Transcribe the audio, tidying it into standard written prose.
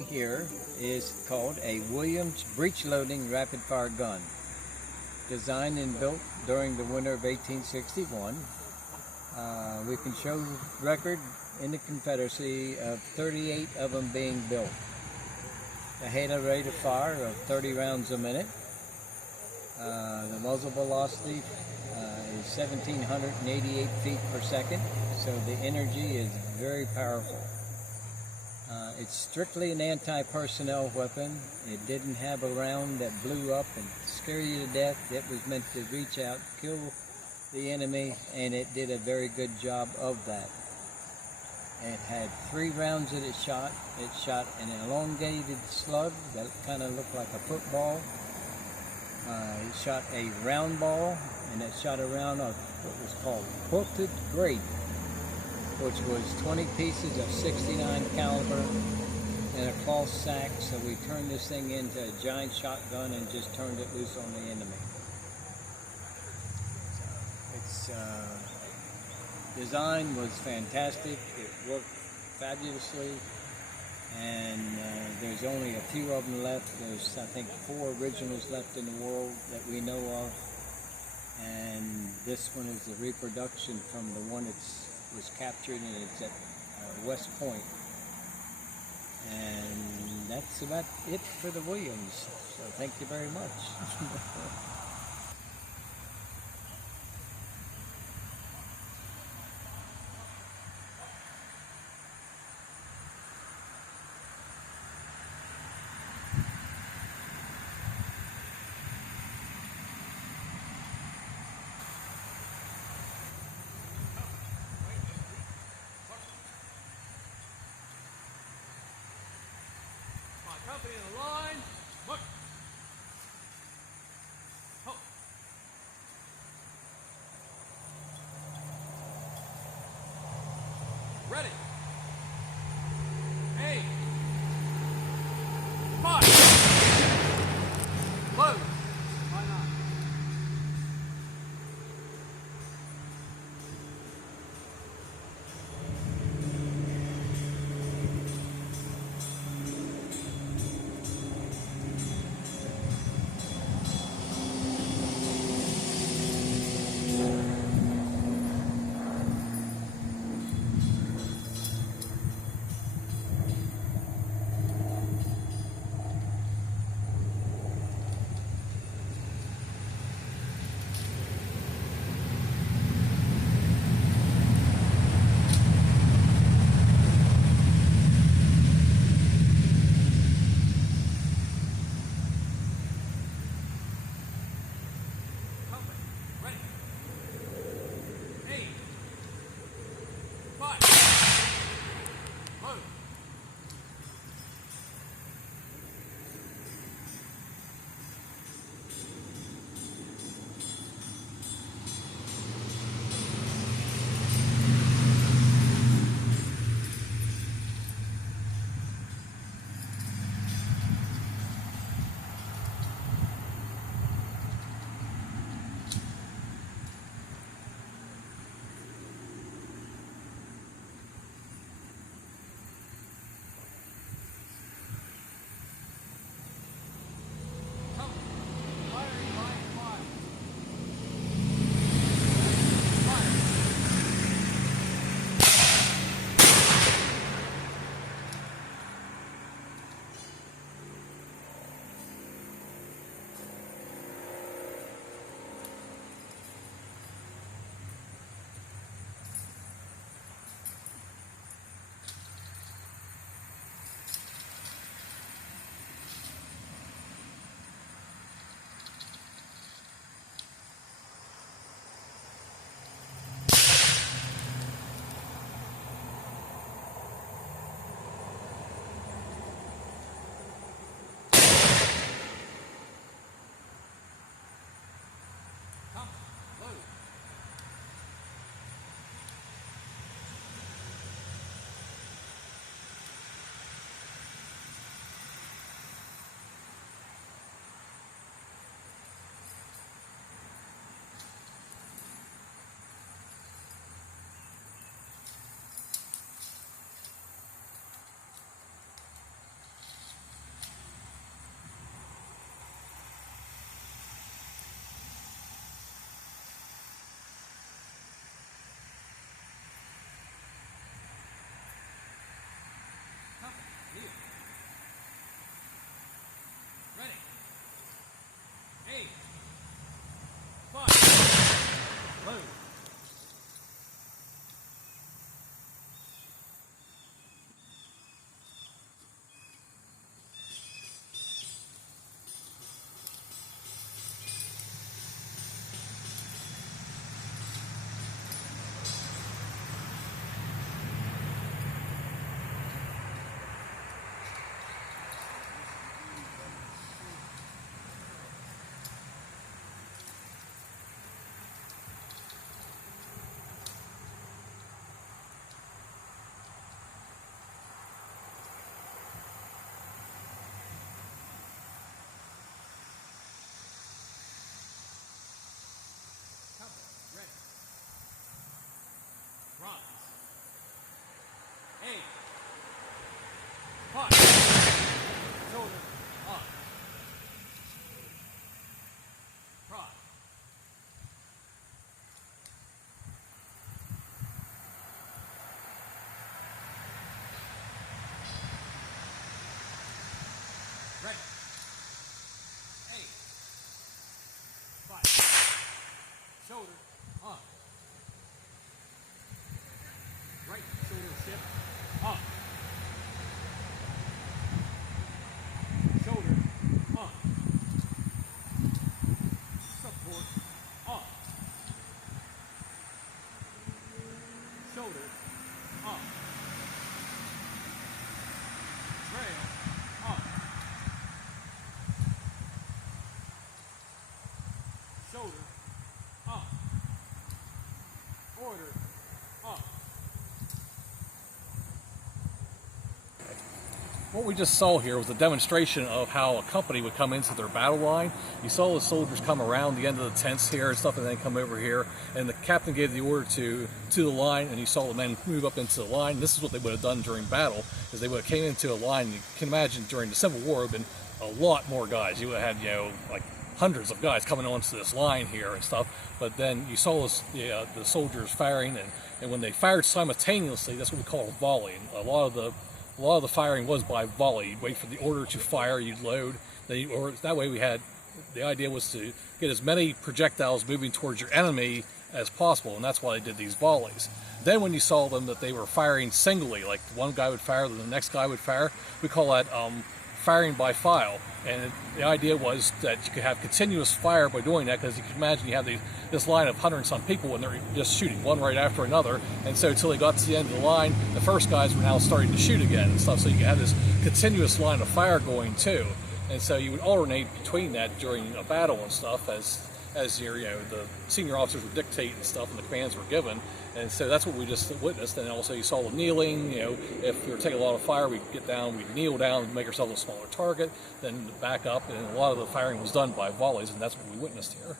thing here is called a Williams breech-loading rapid-fire gun, designed and built during the winter of 1861. We can show record in the Confederacy of 38 of them being built. They had a rate of fire of 30 rounds a minute. The muzzle velocity is 1,788 feet per second, so the energy is very powerful. It's strictly an anti-personnel weapon. It didn't have a round that blew up and scare you to death. It was meant to reach out, kill the enemy, and it did a very good job of that. It had 3 rounds that it shot. It shot an elongated slug that kind of looked like a football. It shot a round ball, and it shot around a what was called quilted grape, which was 20 pieces of 69 caliber and a cloth sack. So we turned this thing into a giant shotgun and just turned it loose on the enemy. So its design was fantastic. It worked fabulously, and there's only a few of them left. There's, I think, 4 originals left in the world that we know of, and this one is a reproduction from the one that was captured, and it's at West Point. And that's about it for the Williams. So thank you very much. Company in the line. Look. Ho. Ready. Aim. Fire. Load. Why not? Shoulder up. Right shoulder shift up. Shoulder up. Support up. Shoulder up. Trail up. Shoulder up. Order up. What we just saw here was a demonstration of how a company would come into their battle line. You saw the soldiers come around the end of the tents here and stuff, and then come over here, and the captain gave the order to the line, and you saw the men move up into the line. This is what they would have done during battle, is they would have came into a line. You can imagine during the Civil War, it would have been a lot more guys. You would have had, like hundreds of guys coming onto this line here and stuff, but then you saw this, the soldiers firing, and when they fired simultaneously, that's what we call a volley. A lot of the firing was by volley. You'd wait for the order to fire, you'd load, or that way the idea was to get as many projectiles moving towards your enemy as possible, and that's why they did these volleys. Then when you saw them that they were firing singly, like one guy would fire, then the next guy would fire, we call that firing by file. And the idea was that you could have continuous fire by doing that, because you can imagine you have this line of 100-some people and they're just shooting one right after another, and so until they got to the end of the line, the first guys were now starting to shoot again and stuff, so you could have this continuous line of fire going too. And so you would alternate between that during a battle and stuff as your, the senior officers would dictate and stuff, and the commands were given. And so that's what we just witnessed. And also you saw the kneeling. If we were taking a lot of fire, we'd get down, we'd kneel down and make ourselves a smaller target, then back up, and a lot of the firing was done by volleys, and that's what we witnessed here.